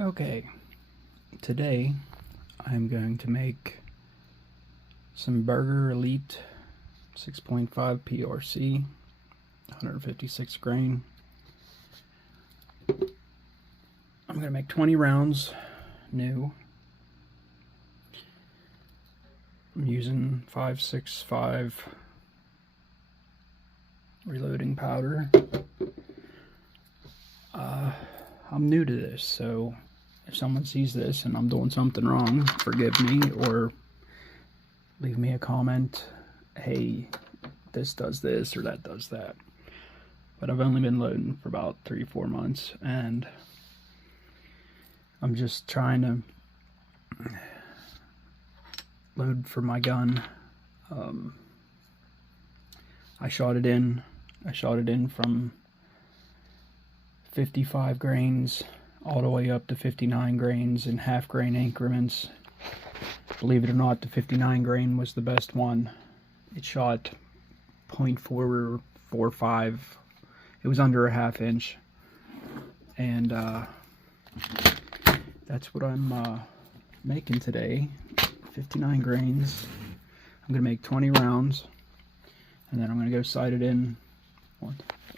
Okay, today I'm going to make some Berger Elite 6.5 PRC, 156 grain. I'm going to make 20 rounds new. I'm using 565 reloading powder. I'm new to this, so if someone sees this and I'm doing something wrong, forgive me, or leave me a comment, hey, this does this or that does that. But I've only been loading for about 3-4 months, and I'm just trying to load for my gun. I shot it in from 55 grains all the way up to 59 grains in half grain increments. Believe it or not, the 59 grain was the best one. It shot 0.445. It was under a half inch, and that's what I'm making today. 59 grains. I'm gonna make 20 rounds, and then I'm gonna go sight it in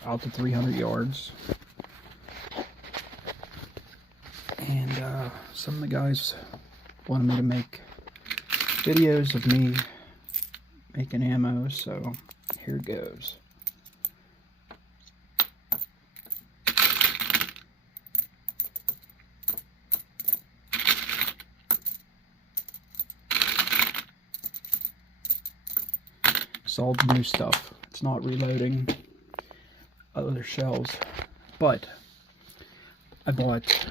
out to 300 yards. And some of the guys wanted me to make videos of me making ammo, so here goes. It's all new stuff. It's not reloading other shells, but I bought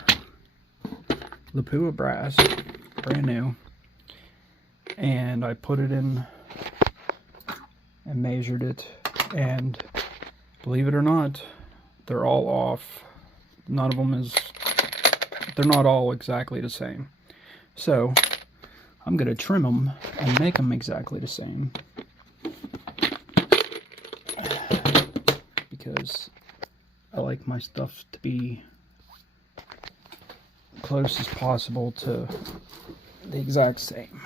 Lapua brass, brand new, and I put it in and measured it, and believe it or not, they're all off. None of them they're not all exactly the same. So I'm gonna trim them and make them exactly the same, because I like my stuff to be close as possible to the exact same.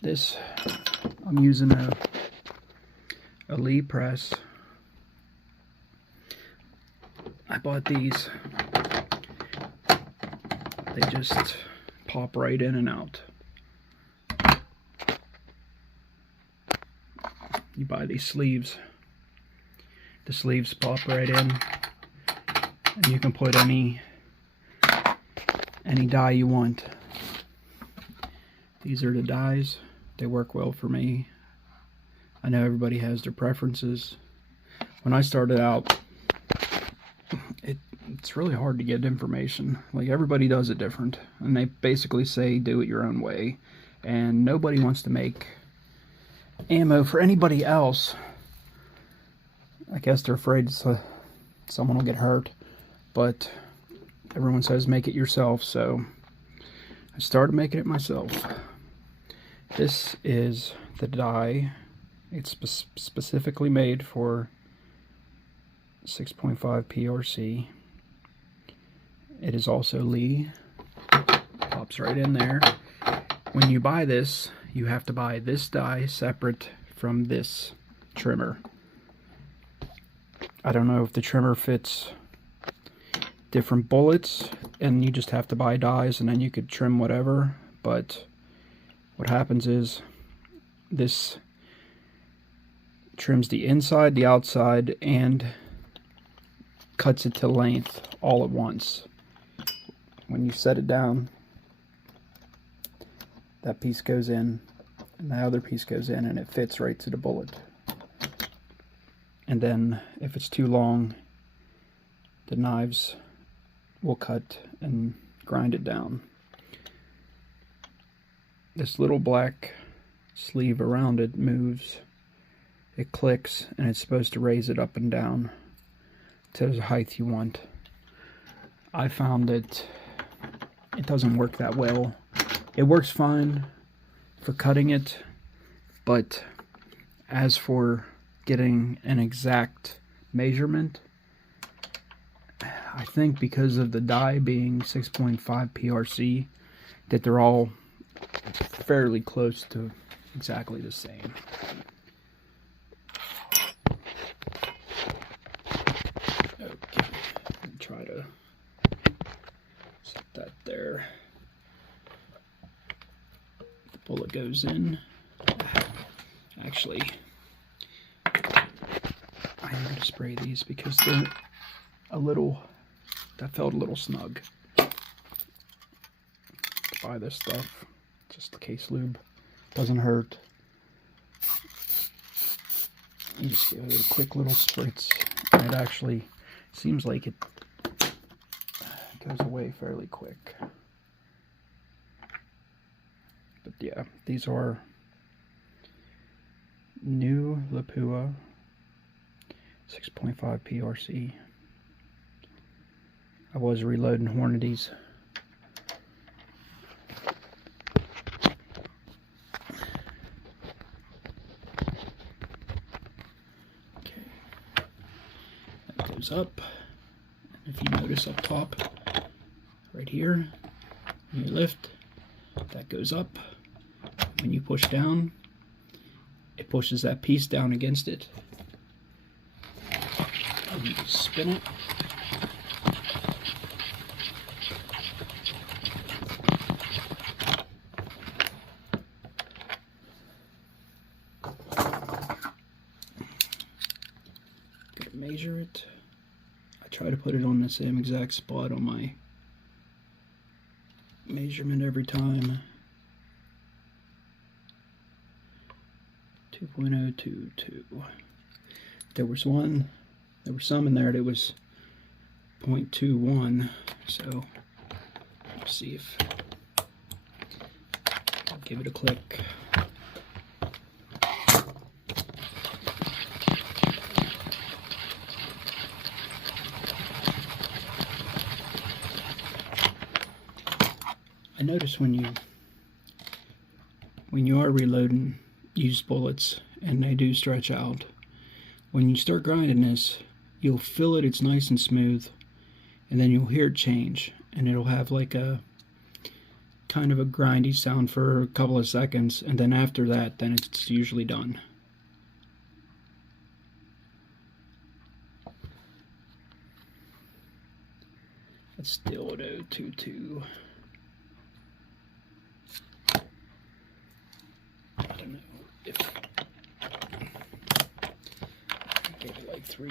This, I'm using a Lee press. I bought these. They just pop right in and out. You buy these sleeves. The sleeves pop right in, and you can put any dye you want. These are the dyes. They work well for me. I know everybody has their preferences. When I started out, it's really hard to get information. Like, everybody does it different, and they basically say do it your own way, and nobody wants to make ammo for anybody else. I guess they're afraid someone will get hurt, but everyone says make it yourself, so I started making it myself. This is the dye. It's specifically made for 6.5 PRC. It is also Lee. Pops right in there. When you buy this, you have to buy this dye separate from this trimmer. I don't know if the trimmer fits different bullets, and you just have to buy dyes and then you could trim whatever, but what happens is this trims the inside, the outside, and cuts it to length all at once. When you set it down, that piece goes in and the other piece goes in, and it fits right to the bullet. And then if it's too long, the knives will cut and grind it down. This little black sleeve around it moves. It clicks, and it's supposed to raise it up and down to the height you want. I found that it doesn't work that well. It works fine for cutting it, but as for getting an exact measurement, I think because of the die being 6.5 PRC, that they're all fairly close to exactly the same. Okay, try to set that there. The bullet goes in. Actually, I'm going to spray these because they're that felt a little snug. Buy this stuff, just the case lube, doesn't hurt. You just give it a quick little spritz, and it actually seems like it goes away fairly quick. But yeah, these are new Lapua 6.5 PRC. I was reloading Hornadies. Okay, that goes up. And if you notice up top, right here, when you lift, that goes up. When you push down, it pushes that piece down against it. And you spin it. Measure it. I try to put it on the same exact spot on my measurement every time. 2.022. There was some in there that was 0.21, so let's see if I'll give it a click. I notice when you are reloading used bullets and they do stretch out, when you start grinding this, you'll feel it's nice and smooth, and then you'll hear it change, and it'll have like a kind of a grindy sound for a couple of seconds, and then after that, then it's usually done. It's still at 0.22. I don't know if I gave it like 3.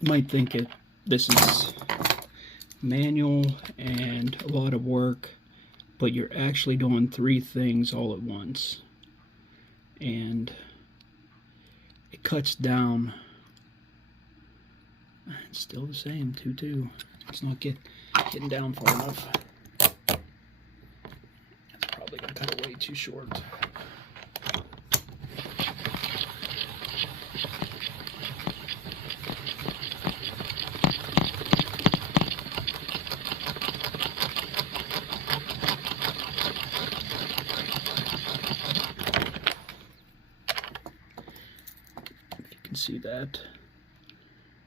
You might think this is manual and a lot of work, but you're actually doing 3 things all at once, and it cuts down. It's still the same, 2.2. It's not getting down far enough. It's probably gonna cut it way too short. If you can see that.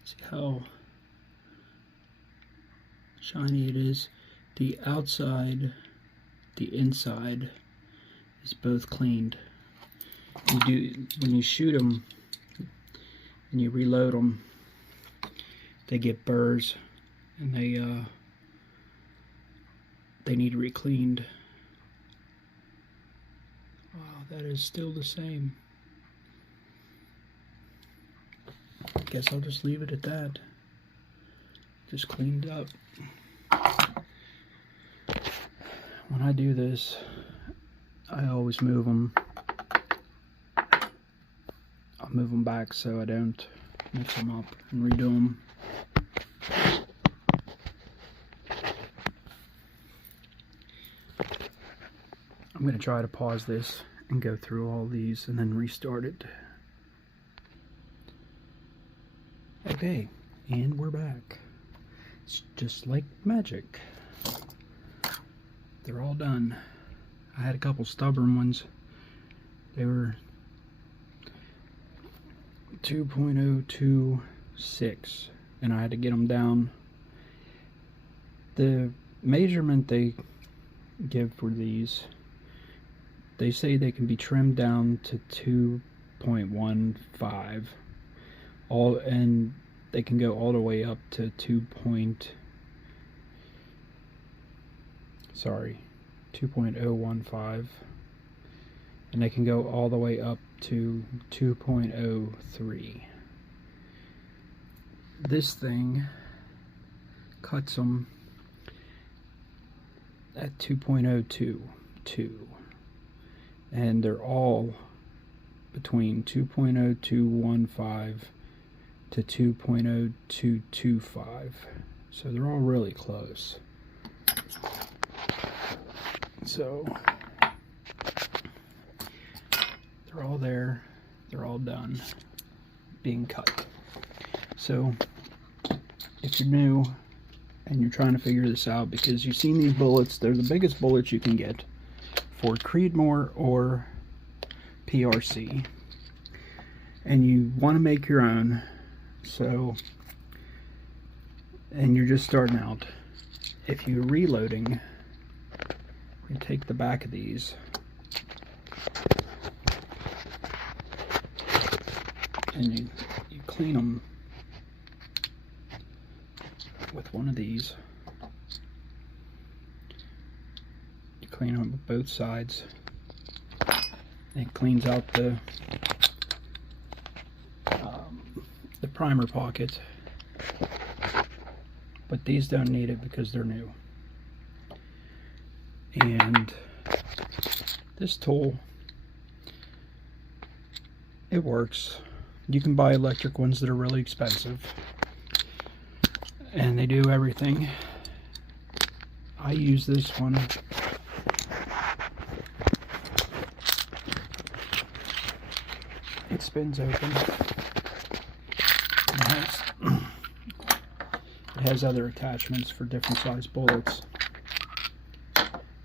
See how shiny it is. The outside, the inside is both cleaned. When you shoot them and you reload them, they get burrs, and they need re-cleaned. Wow, that is still the same. Guess I'll just leave it at that. Just cleaned up. When I do this, I always move them. I'll move them back so I don't mix them up and redo them. I'm going to try to pause this and go through all these and then restart it. Okay, and we're back. It's just like magic. They're all done. I had a couple stubborn ones. They were 2.026, and I had to get them down. The measurement they give for these, they say they can be trimmed down to 2.15, and they can go all the way up to 2.015, and they can go all the way up to 2.03. This thing cuts them at 2.022, and they're all between 2.0215 to 2.0225, so they're all really close. So they're all there, they're all done being cut. So if you're new and you're trying to figure this out, because you've seen these bullets, they're the biggest bullets you can get for Creedmoor or PRC, and you want to make your own, so, and you're just starting out, if you're reloading, you take the back of these and you clean them with one of these. You clean them with both sides. It cleans out the primer pocket, but these don't need it because they're new. And this tool, it works. You can buy electric ones that are really expensive, and they do everything. I use this one. It spins open. It has other attachments for different size bullets,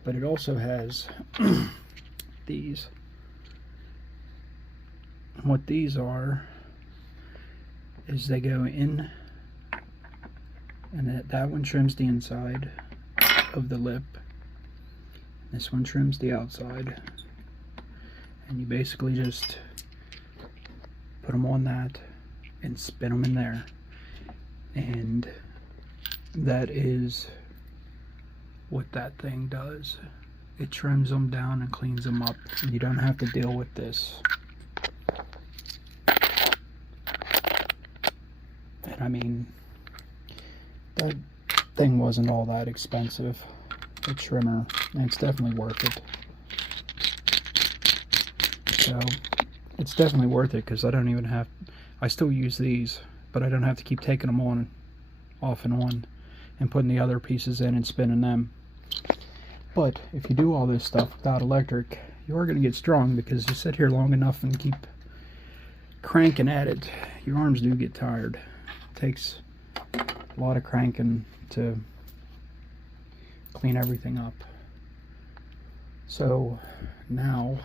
but it also has these. And what these are is they go in, and that one trims the inside of the lip. This one trims the outside, and you basically just put them on that and spin them in there, and that is what that thing does. It trims them down and cleans them up, and you don't have to deal with this. And I mean, that thing wasn't all that expensive, the trimmer, and it's definitely worth it. So it's definitely worth it, because I don't even have, I still use these, but I don't have to keep taking them on, off and on, and putting the other pieces in and spinning them. But if you do all this stuff without electric, you are going to get strong, because you sit here long enough and keep cranking at it, your arms do get tired. It takes a lot of cranking to clean everything up. So now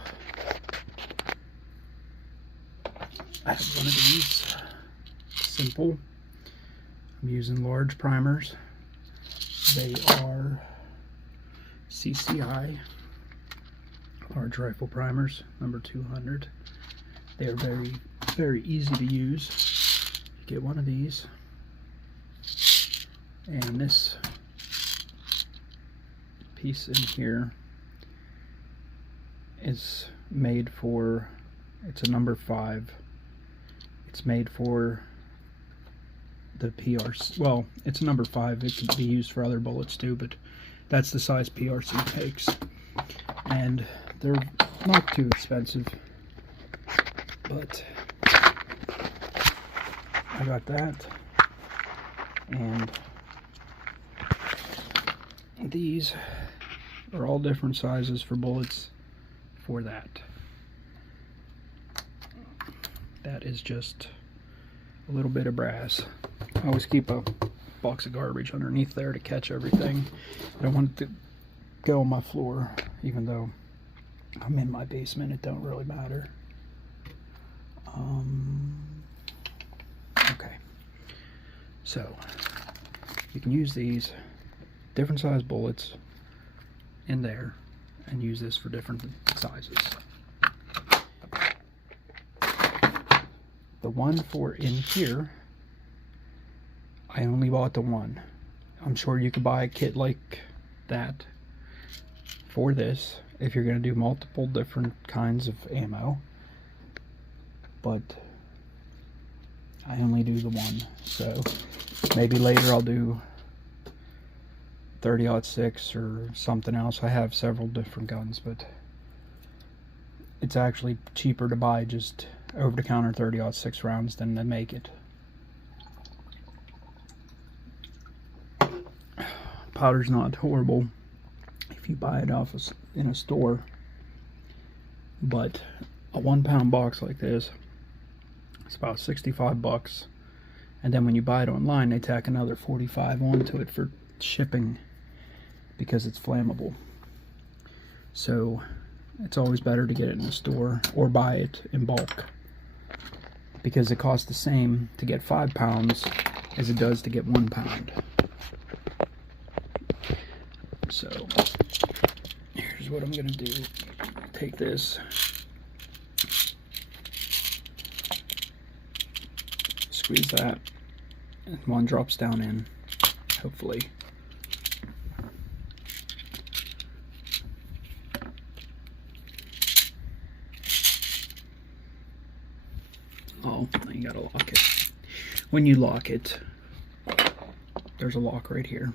I have one of these, simple. I'm using large primers. They are CCI large rifle primers, number 200. They are very, very easy to use. You get one of these, and this piece in here is made for, it's a number 5. It's made for the PRC. Well, it's a number 5. It could be used for other bullets too, but that's the size PRC takes. And they're not too expensive, but I got that. And these are all different sizes for bullets for that. That is just a little bit of brass. I always keep a box of garbage underneath there to catch everything. I don't want it to go on my floor, even though I'm in my basement, it don't really matter. Okay, so you can use these different size bullets in there and use this for different sizes. The one for in here, I only bought the one. I'm sure you could buy a kit like that for this if you're going to do multiple different kinds of ammo, but I only do the one. So maybe later I'll do 30-06 or something else. I have several different guns, but it's actually cheaper to buy just over-the-counter 30-06 rounds than to make it. Powder's not horrible if you buy it off in a store, but a 1-pound box like this, it's about 65 bucks, and then when you buy it online they tack another 45 onto it for shipping because it's flammable. So it's always better to get it in a store or buy it in bulk, because it costs the same to get 5 pounds as it does to get 1 pound. So here's what I'm gonna do. Take this, squeeze that, and one drops down in, hopefully. Oh, you gotta lock it. When you lock it, there's a lock right here.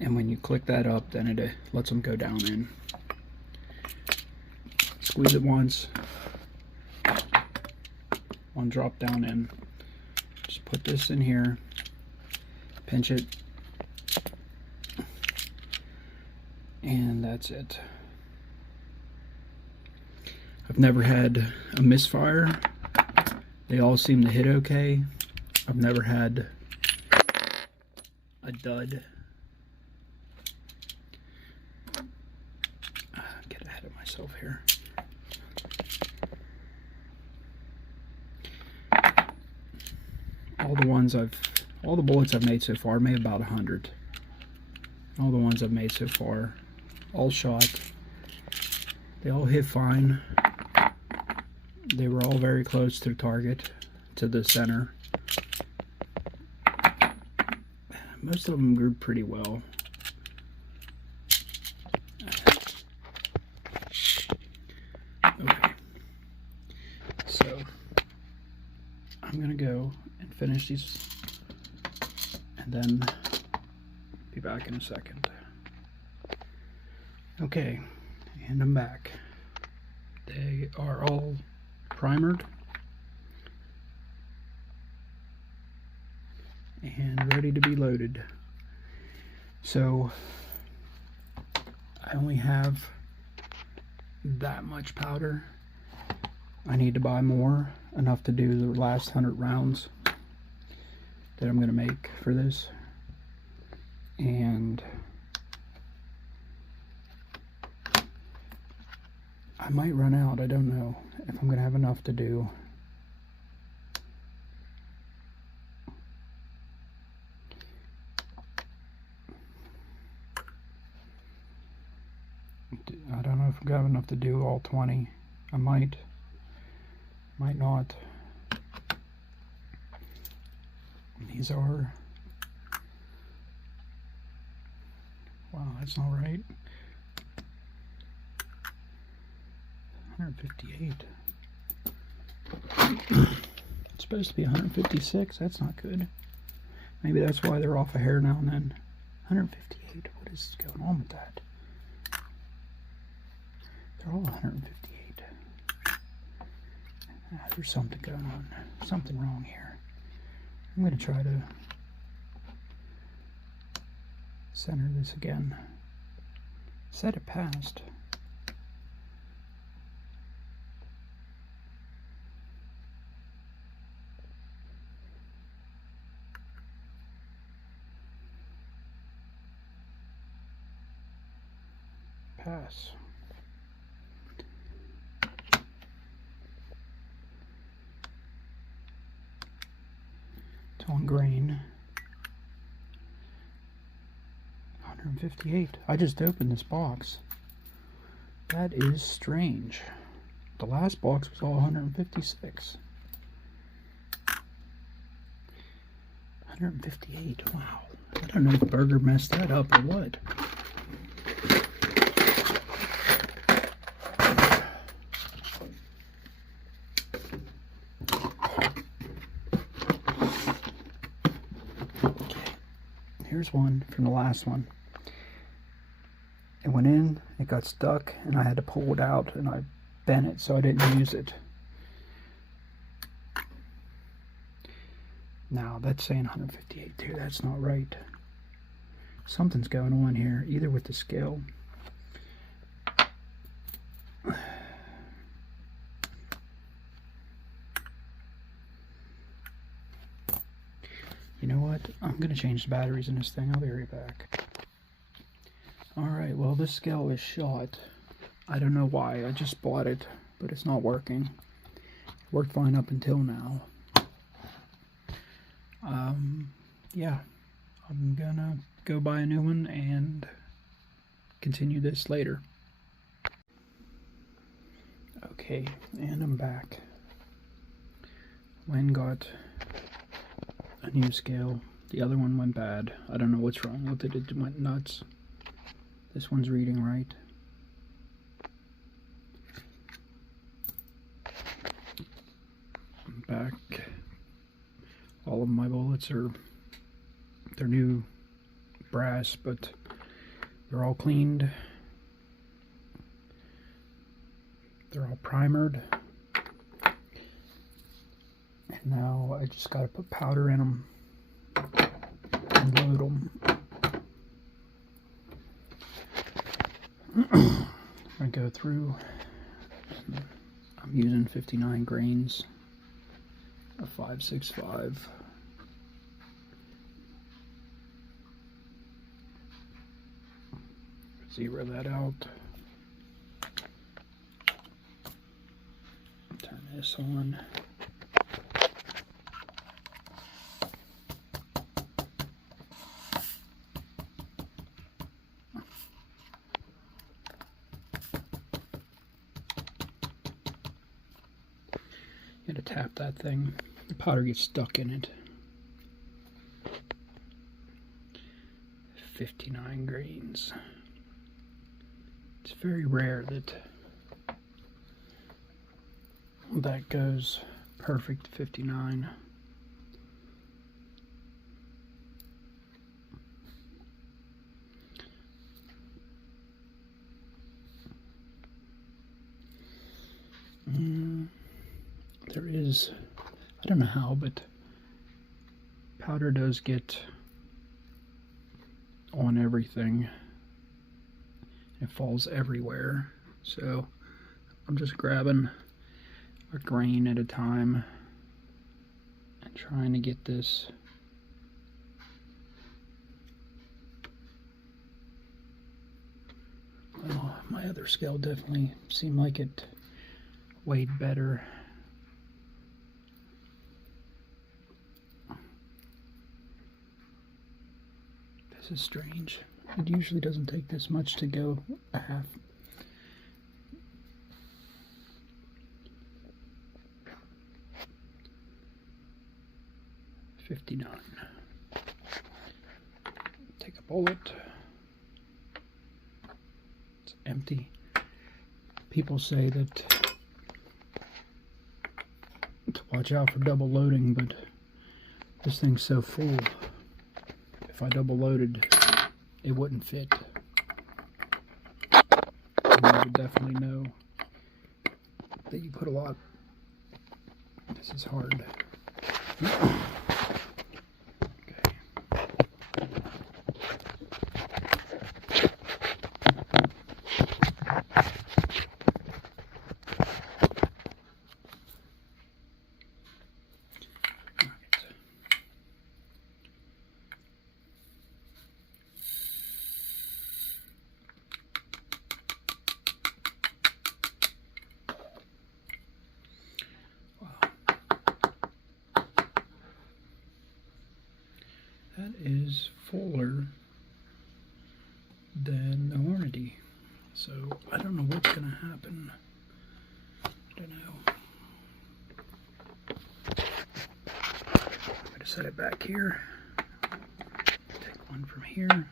And when you click that up, then it lets them go down in. Squeeze it once. One drop down in. Just put this in here. Pinch it. And that's it. I've never had a misfire. They all seem to hit okay. I've never had a dud. Get ahead of myself here. All the bullets I've made so far, made about 100. All the ones I've made so far, all shot. They all hit fine. They were all very close to the target, to the center. Most of them grew pretty well. Okay, so I'm gonna go and finish these and then be back in a second. Okay, and I'm back. They are all primered and ready to be loaded. So I only have that much powder. I need to buy more, enough to do the last 100 rounds that I'm going to make for this. And I might run out. I don't know if I'm going to have enough to do. I don't know if I'm going to have enough to do all 20. I might not. These are, wow, that's not right. 158. It's supposed to be 156. That's not good. Maybe that's why they're off a hair now and then. 158. What is going on with that? They're all 158. There's something going on. Something wrong here. I'm going to try to center this again. Set it past. pass. It's on grain. 158. I just opened this box. That is strange. The last box was all 156. 158. Wow. I don't know if Berger messed that up or what. Okay. Here's one from the last one. It went in, it got stuck, and I had to pull it out, and I bent it so I didn't use it. Now, that's saying 158 too. That's not right. Something's going on here, either with the scale. You know what? I'm going to change the batteries in this thing. I'll be right back. Alright, well, this scale is shot. I don't know why. I just bought it, but it's not working. It worked fine up until now. Yeah, I'm gonna go buy a new one and continue this later. Okay, and I'm back. Wen got a new scale. The other one went bad. I don't know what's wrong with it. It went nuts. This one's reading right. I'm back. All of my bullets they're new brass, but they're all cleaned. They're all primered. And now I just gotta put powder in them and load them. I'm gonna go through. I'm using 59 grains of 565. Zero that out. Turn this on. You gotta tap that thing. The powder gets stuck in it. 59 grains. It's very rare that goes perfect 59. There is, I don't know how, but powder does get on everything. It falls everywhere, so I'm just grabbing a grain at a time and trying to get this well, my other scale definitely seemed like it weighed better. This is strange. It usually doesn't take this much to go a half. $59. Take a bullet. It's empty. People say that to watch out for double loading, but this thing's so full. If I double loaded, it wouldn't fit. And you would definitely know that you put a lot. This is hard. Okay. fuller than the Hornady. So I don't know what's going to happen. I don't know. I'm going to set it back here. Take one from here.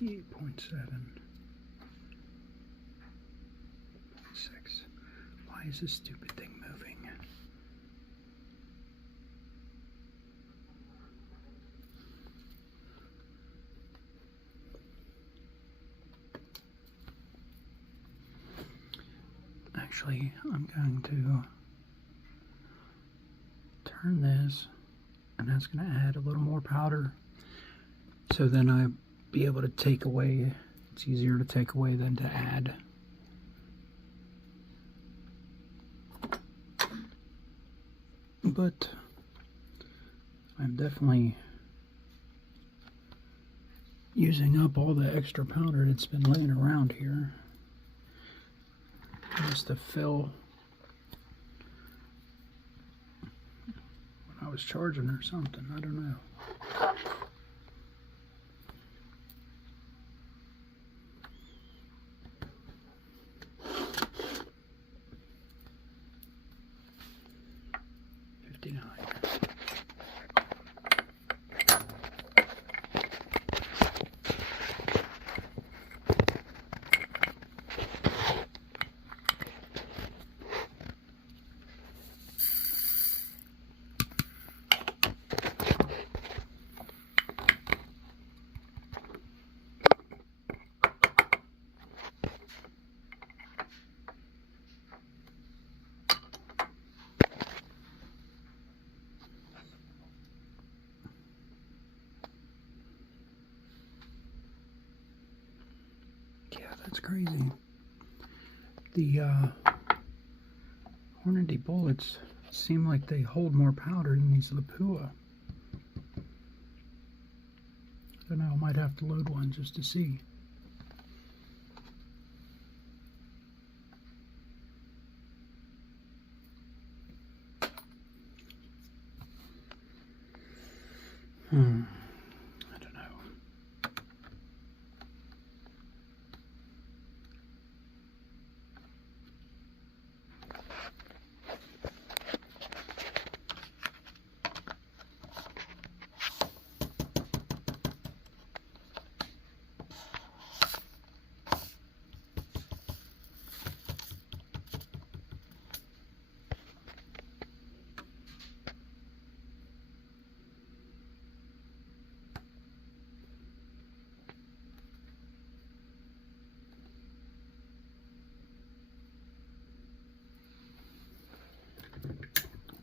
.7. 6. Why is this stupid thing moving? Actually, I'm going to turn this, and that's going to add a little more powder. So then I'll be able to take away. It's easier to take away than to add. But I'm definitely using up all the extra powder that's been laying around here. Just to fill when I was charging or something. I don't know. Yeah, that's crazy. The Hornady bullets seem like they hold more powder than these Lapua. I don't know, I might have to load one just to see. I don't know.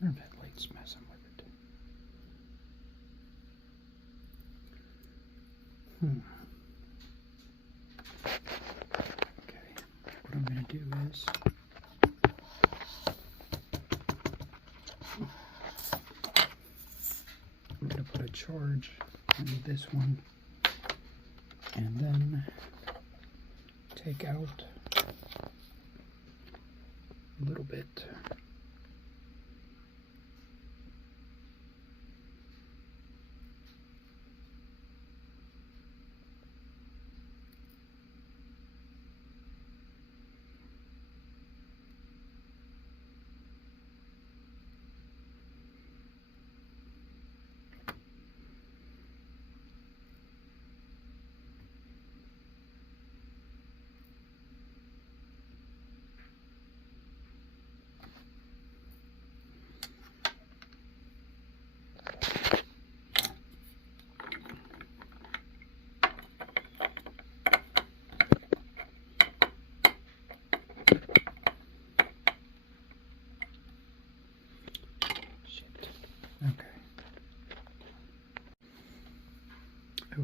I wonder if that light's messing with it. Okay, what I'm going to do is I'm going to put a charge in this one and then take out a little bit.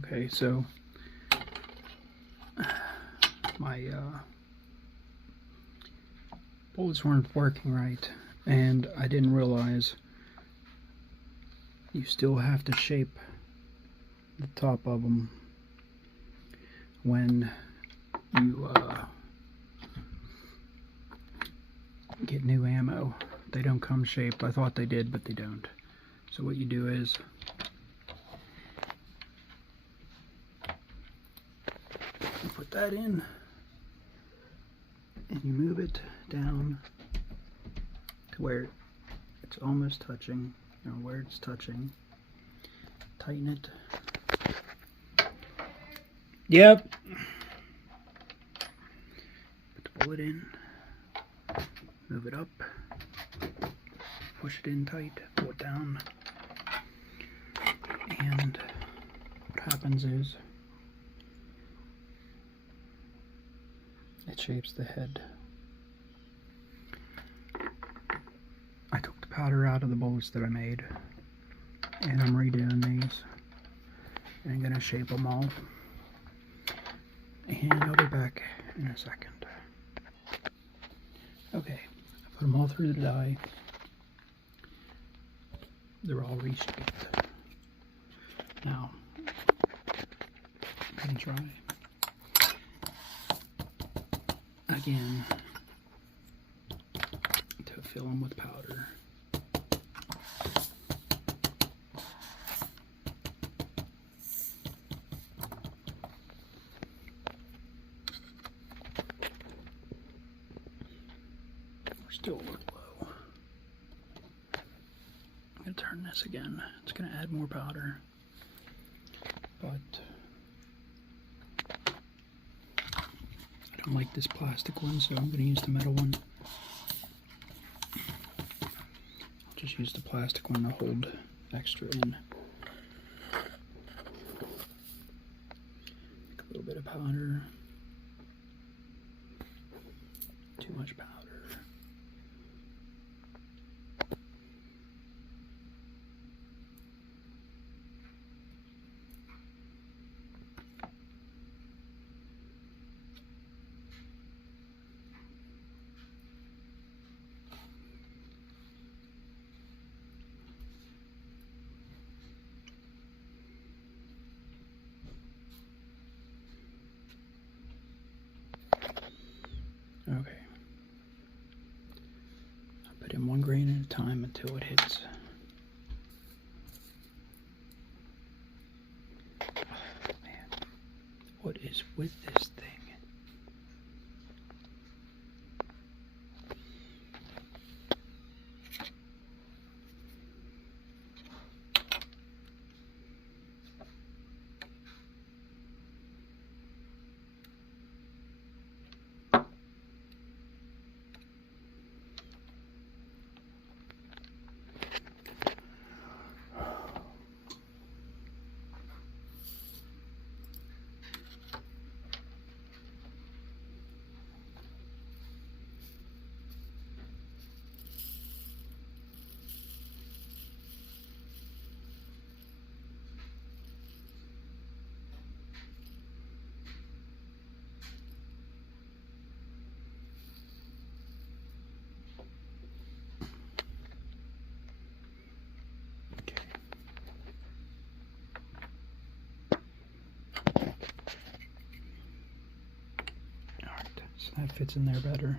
Okay, so my bullets weren't working right, and I didn't realize you still have to shape the top of them when you get new ammo. They don't come shaped. I thought they did, but they don't. So what you do is you put that in and you move it down to where it's almost touching, or where it's touching. Tighten it. Yep. Put the bullet in. Move it up. Push it in tight. Pull it down. And what happens is it shapes the head. I took the powder out of the bullets that I made, and I'm redoing these. And I'm going to shape them all. And I'll be back in a second. Okay, I put them all through the die. They're all reshaped. Now, I'm going to try again to fill them with powder. We're still a little low. I'm going to turn this again. It's going to add more powder, but I don't like this plastic one, so I'm going to use the metal one. I'll just use the plastic one to hold extra in. Make a little bit of powder. Too much powder. Okay. I put in 1 grain at a time until it hits. Oh, man, what is with this thing? So that fits in there better.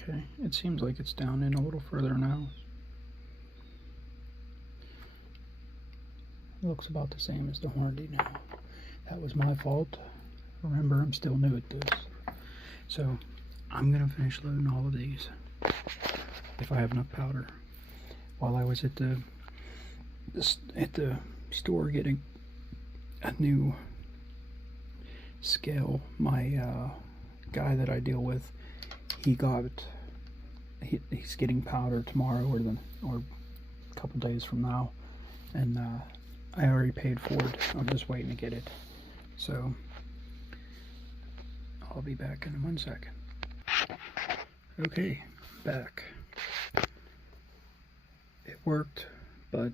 Okay, it seems like it's down in a little further now. It looks about the same as the Hornady now. That was my fault. Remember, I'm still new at this. So, I'm going to finish loading all of these, if I have enough powder. While I was at the store getting a new scale. My guy that I deal with, he's getting powder tomorrow or a couple days from now, and I already paid for it. I'm just waiting to get it. So I'll be back in 1 second. Okay, back. It worked, but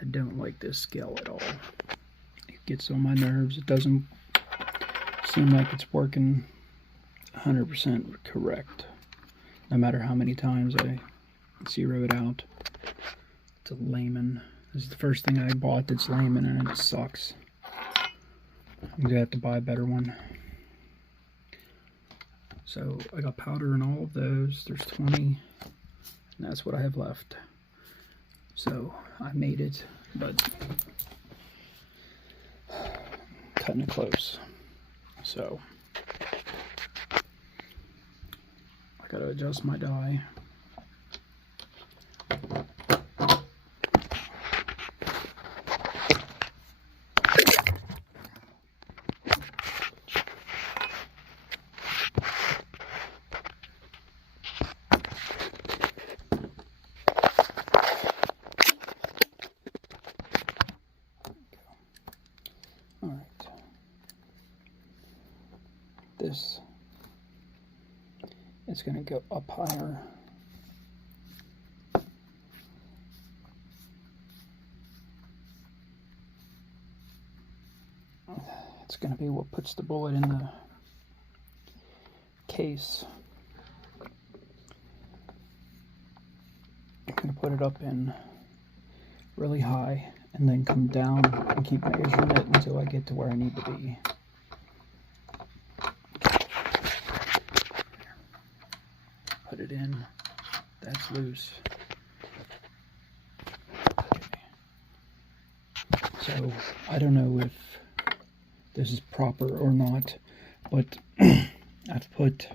I don't like this scale at all. It gets on my nerves. It doesn't seem like it's working 100% correct, no matter how many times I zero it out. It's a layman. This is the first thing I bought that's layman, and it sucks. I'm gonna have to buy a better one. So I got powder in all of those. There's 20, and that's what I have left. So I made it, but cutting it close. So I gotta adjust my die. This, it's going to go up higher. It's going to be what puts the bullet in the case. I'm going to put it up in really high and then come down and keep measuring it until I get to where I need to be. Put it in. That's loose. Okay. So I don't know if this is proper or not, but I've put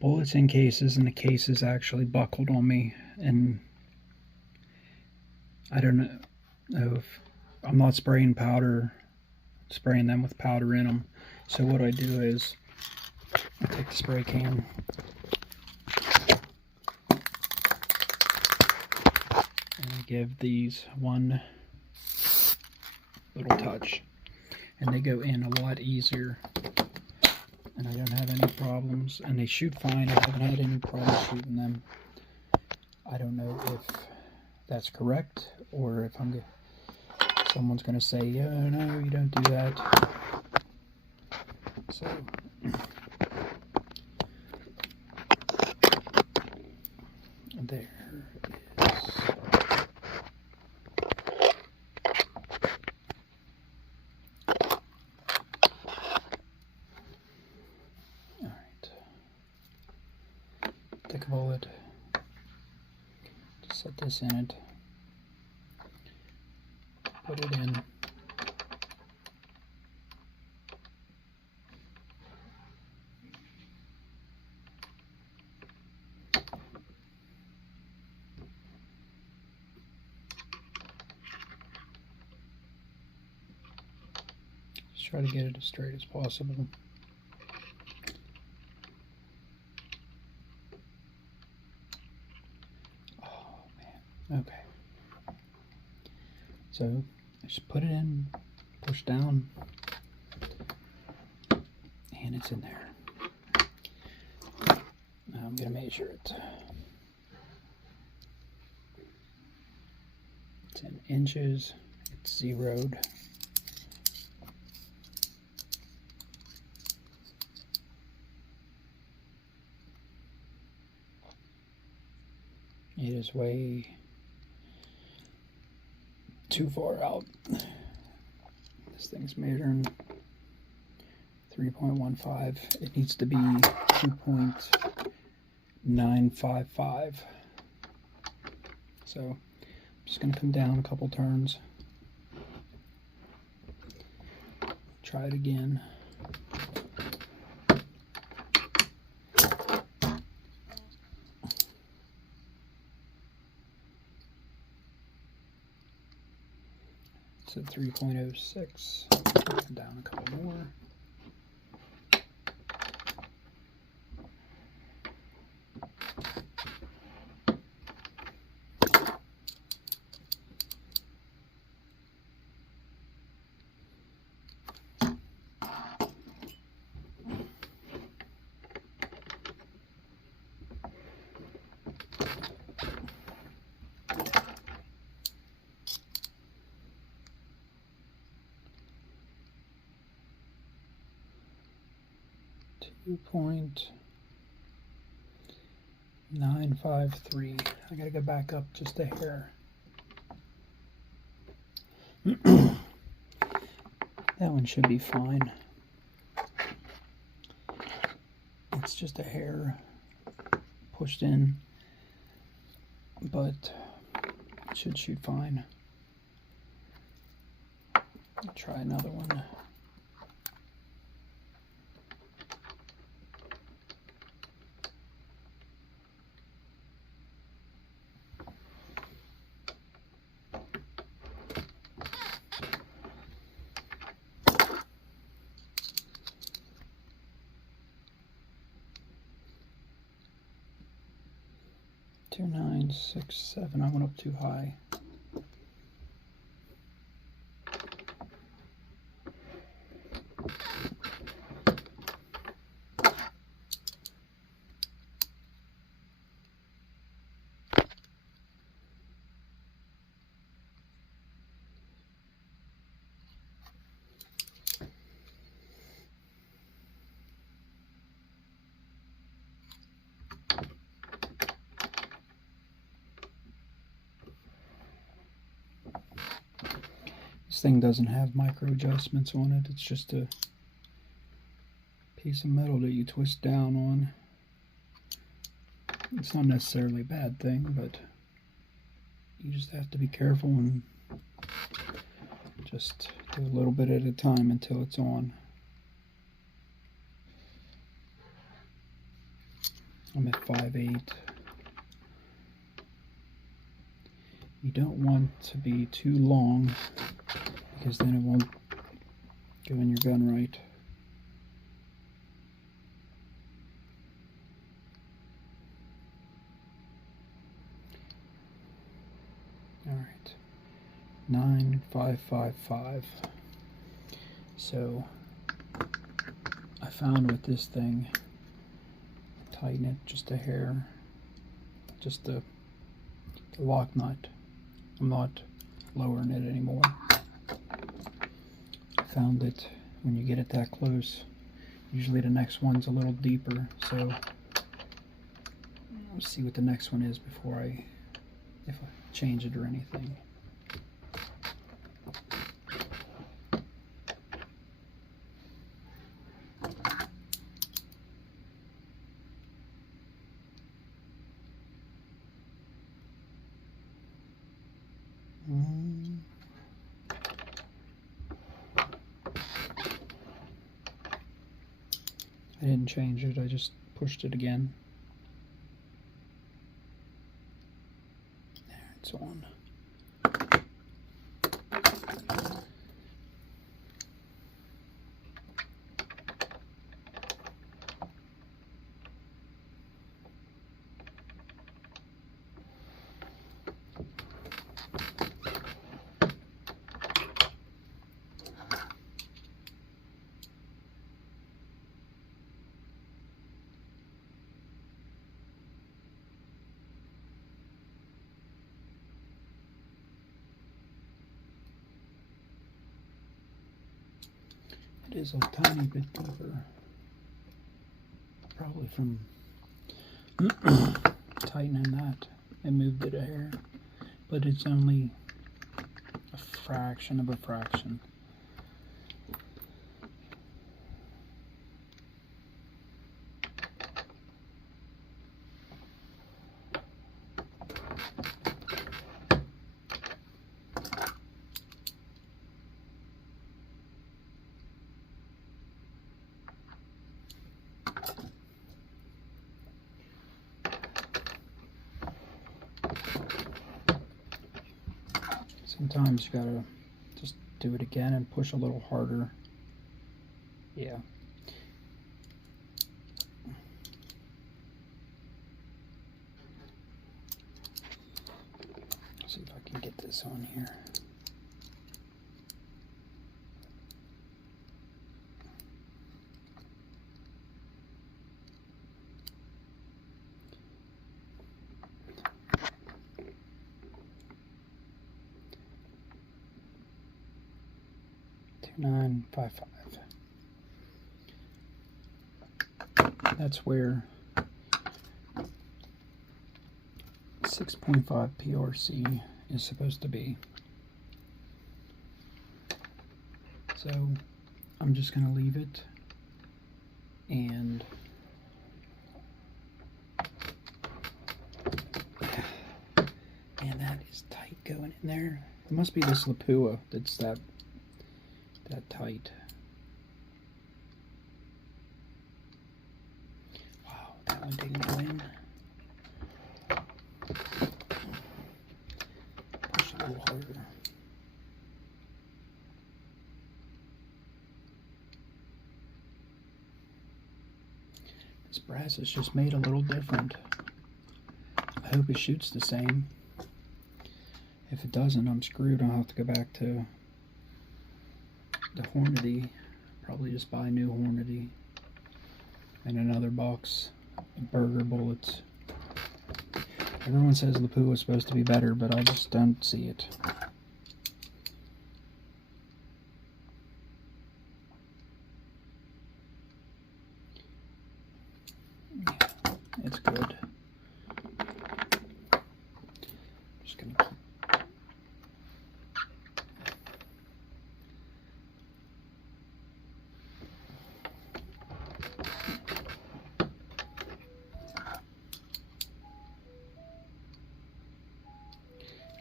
bullets in cases, and the case is actually buckled on me, and I don't know if I'm not spraying them with powder in them. So what I do is I take the spray can, and I give these one little touch, and they go in a lot easier, and I don't have any problems, and they shoot fine. I haven't had any problems shooting them. I don't know if that's correct, or if someone's going to say, yeah, no, you don't do that. So there is. Alright. Take a bullet. Just set this in it. Put it in. Just try to get it as straight as possible. Oh man, okay. So just put it in, push down, and it's in there. Now I'm going to measure it. It's in inches, it's zeroed. It is way too far out. This thing's measuring 3.15. It needs to be 2.955. So I'm just going to come down a couple turns. Try it again. It's at 3.06. Down a couple more. 2.953. I gotta go back up just a hair. That one should be fine. It's just a hair pushed in, but it should shoot fine. I'll try another one. Two, 9, 6, 7. I went up too high. This thing doesn't have micro adjustments on it. It's just a piece of metal that you twist down on. It's not necessarily a bad thing, but you just have to be careful and just do a little bit at a time until it's on. I'm at 5/8. You don't want to be too long, because then it won't go in your gun right. All right, 9.555. So I found with this thing, tighten it just a hair, just the lock nut. I'm not lowering it anymore. I found that when you get it that close, usually the next one's a little deeper, so let's see what the next one is before if I change it or anything. I didn't change it, I just pushed it again. There, it's on. It is a tiny bit deeper, probably from tightening that. I moved it a hair, but it's only a fraction of a fraction. Sometimes you gotta just do it again and push a little harder. Yeah. Let's see if I can get this on here. $9.55. That's where 6.5 PRC is supposed to be. So I'm just going to leave it, and that is tight going in there. It must be this Lapua that's that tight. Wow, that one didn't go in. Push it a little harder. This brass is just made a little different. I hope it shoots the same. If it doesn't, I'm screwed. I'll have to go back to the Hornady. Probably just buy new Hornady and another box of Berger bullets. Everyone says Lapua is supposed to be better, but I just don't see it. Yeah, it's good. Just gonna keep.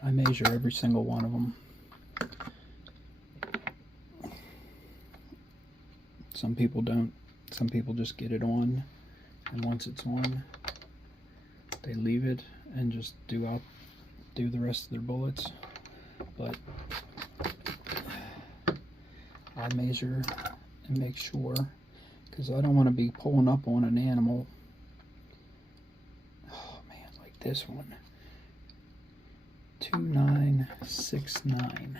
I measure every single one of them. Some people don't. Some people just get it on, and once it's on, they leave it and just do the rest of their bullets. But I measure and make sure, because I don't want to be pulling up on an animal. Oh man, like this one. 2969.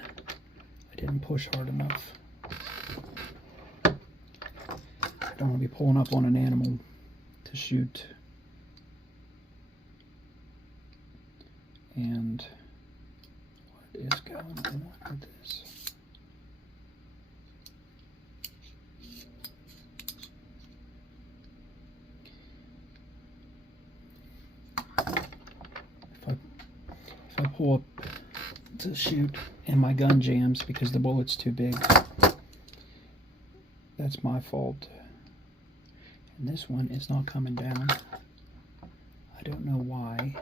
I didn't push hard enough. I don't want to be pulling up on an animal to shoot. And what is going on with this? If I pull up to shoot and my gun jams because the bullet's too big, that's my fault. And this one is not coming down. I don't know why.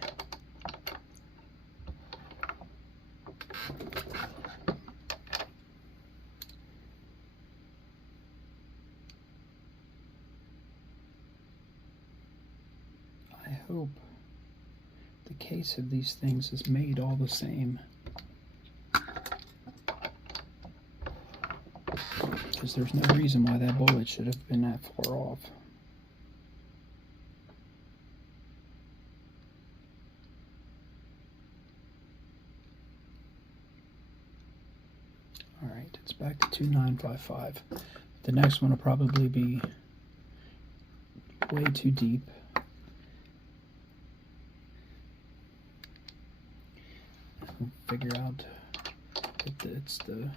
I hope the case of these things is made all the same, because there's no reason why that bullet should have been that far off. Alright, it's back to 2955. The next one will probably be way too deep. I'll figure out that it's the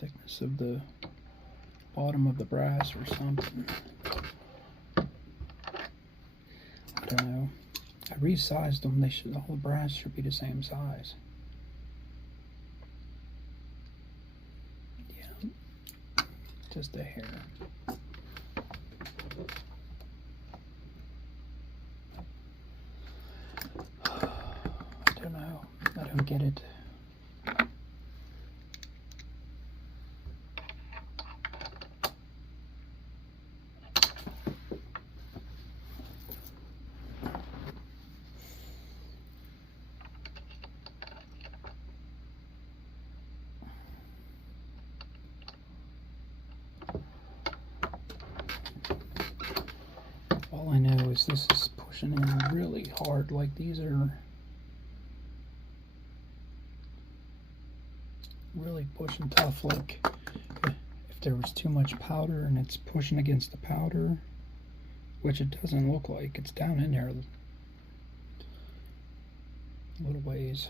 thickness of the bottom of the brass or something. I don't know. I resized them. All the brass should be the same size. Yeah, just a hair. I don't know. I don't get it. All I know is this is pushing in really hard. Like, these are really pushing tough. Like, if there was too much powder and it's pushing against the powder, which it doesn't look like. It's down in there a little ways.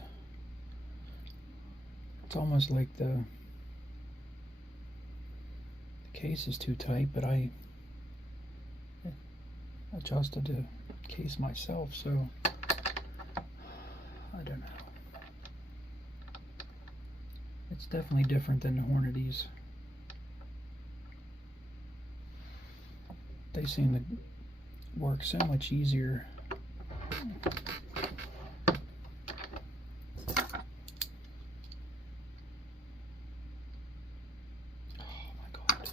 It's almost like the case is too tight, but I adjusted the case myself, so I don't know. It's definitely different than the Hornady's. They seem to work so much easier. Oh my God.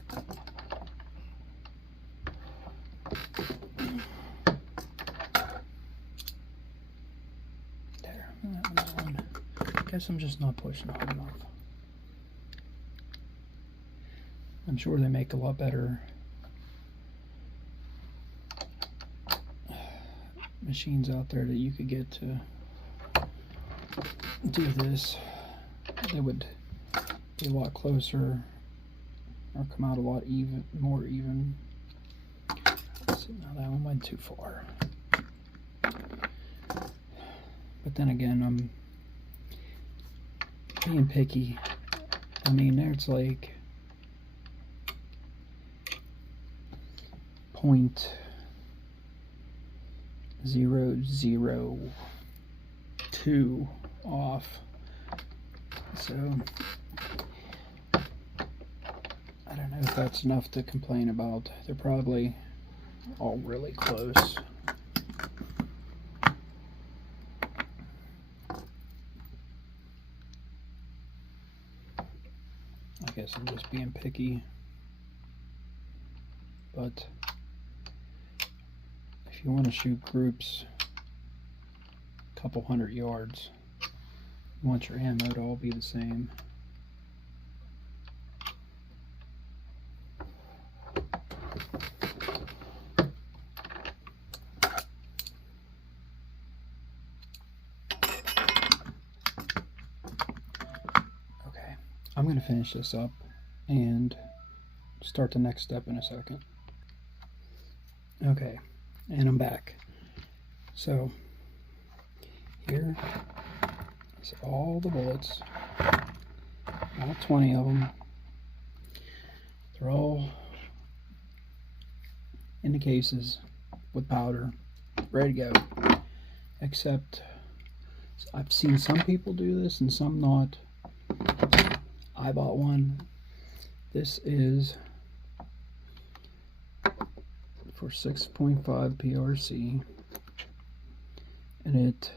There, that one's on. Guess I'm just not pushing hard enough. I'm sure they make a lot better machines out there that you could get to do this. They would be a lot closer or come out a lot more even. So now that one went too far. But then again, I'm being picky. I mean, there's like 0.002 off, so I don't know if that's enough to complain about. They're probably all really close. I guess I'm just being picky, but if you want to shoot groups a couple 100 yards, you want your ammo to all be the same. Okay, I'm going to finish this up and start the next step in a second. Okay, and I'm back. So here is all the bullets, all 20 of them. They're all in the cases with powder, ready to go. Except I've seen some people do this and some not. I bought one. This is for 6.5 PRC, and it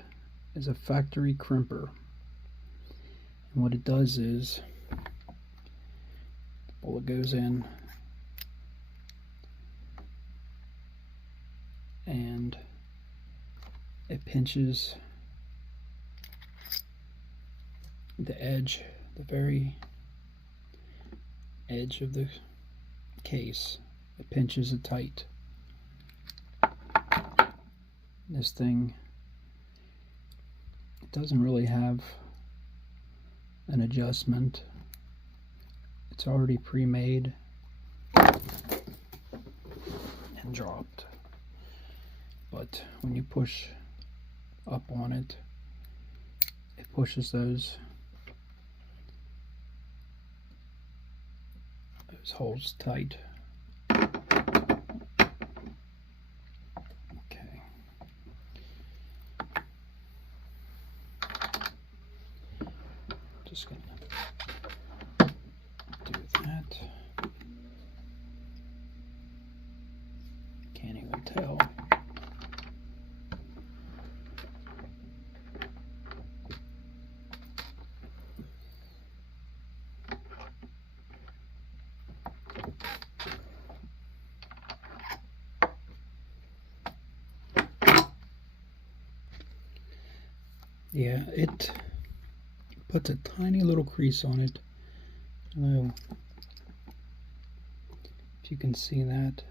is a factory crimper. And what it does is the bullet goes in and it pinches the edge, the very edge of the case. It pinches it tight. This thing, it doesn't really have an adjustment. It's already pre-made and dropped. But when you push up on it, it pushes those holes tight. Just gonna do that. Can't even tell. Yeah, it puts a tiny little crease on it. I don't know if you can see that.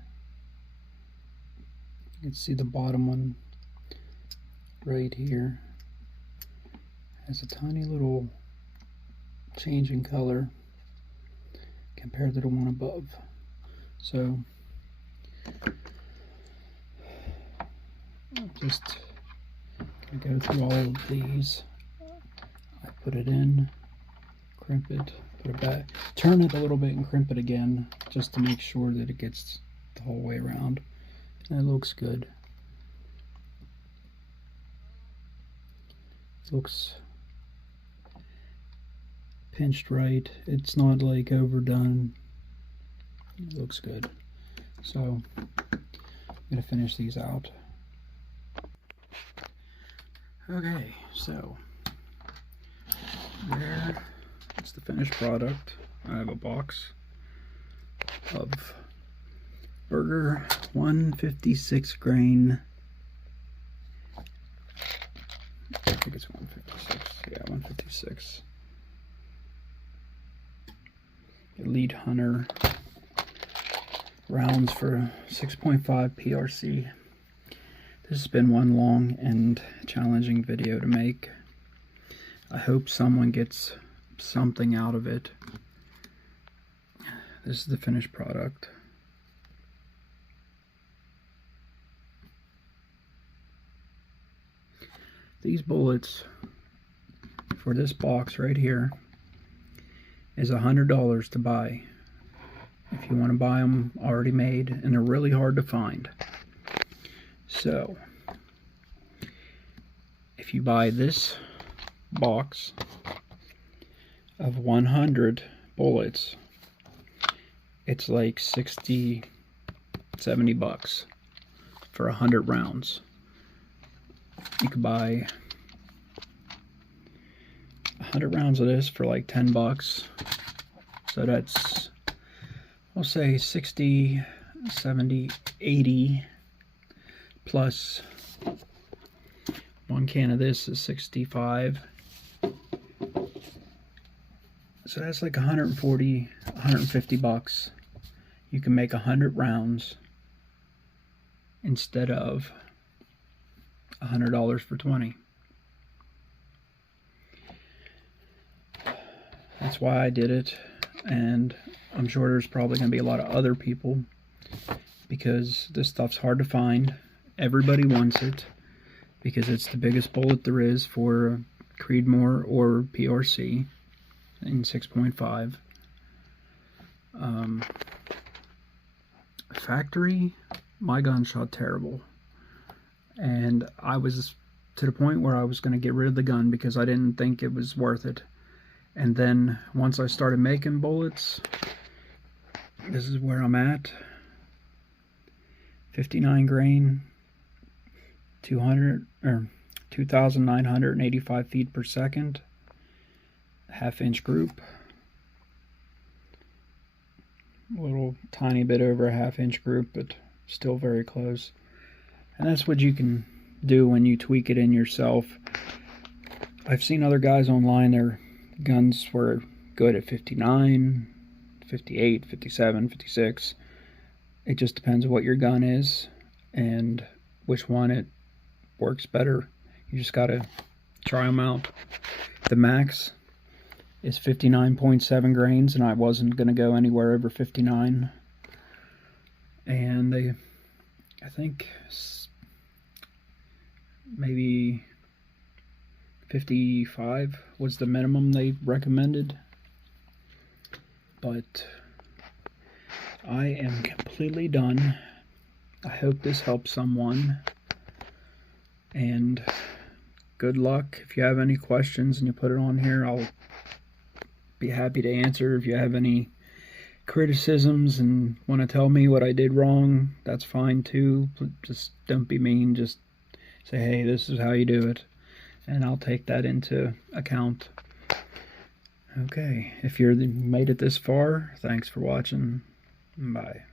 You can see the bottom one right here has a tiny little change in color compared to the one above. So I'm just gonna go through all of these. I put it in, crimp it, put it back, turn it a little bit and crimp it again, just just to make sure that it gets the whole way around. And it looks good. It looks pinched right. It's not like overdone. It looks good. So I'm gonna finish these out. Okay, so it's the finished product. I have a box of Berger 156 grain. I think it's 156. Yeah, 156. Elite Hunter rounds for 6.5 PRC. This has been one long and challenging video to make. I hope someone gets something out of it. This is the finished product. These bullets for this box right here is $100 to buy. If you want to buy them already made, and they're really hard to find. So, if you buy this box of 100 bullets, it's like 60, 70 bucks for 100 rounds. You could buy 100 rounds of this for like 10 bucks. So that's, I'll say 60, 70, 80 plus one can of this is 65. So that's like 140, 150 bucks. You can make 100 rounds instead of $100 for 20. That's why I did it, and I'm sure there's probably going to be a lot of other people, because this stuff's hard to find. Everybody wants it because it's the biggest bullet there is for Creedmoor or PRC in 6.5. Factory, my gun shot terrible, and I was to the point where I was going to get rid of the gun because I didn't think it was worth it. And then once I started making bullets, this is where I'm at. 59 grain, 2,985 feet per second, half-inch group, a little tiny bit over a half-inch group, but still very close. And that's what you can do when you tweak it in yourself. I've seen other guys online, their guns were good at 59, 58, 57, 56. It just depends on what your gun is and which one it works better. You just gotta try them out. The max is 59.7 grains, and I wasn't gonna go anywhere over 59. And I think maybe 55 was the minimum they recommended. But I am completely done. I hope this helps someone, and good luck. If you have any questions and you put it on here, I'll be happy to answer. If you have any criticisms and want to tell me what I did wrong, that's fine too. Just don't be mean. Just say, hey, this is how you do it, and I'll take that into account. Okay, if you're made it this far, thanks for watching. Bye.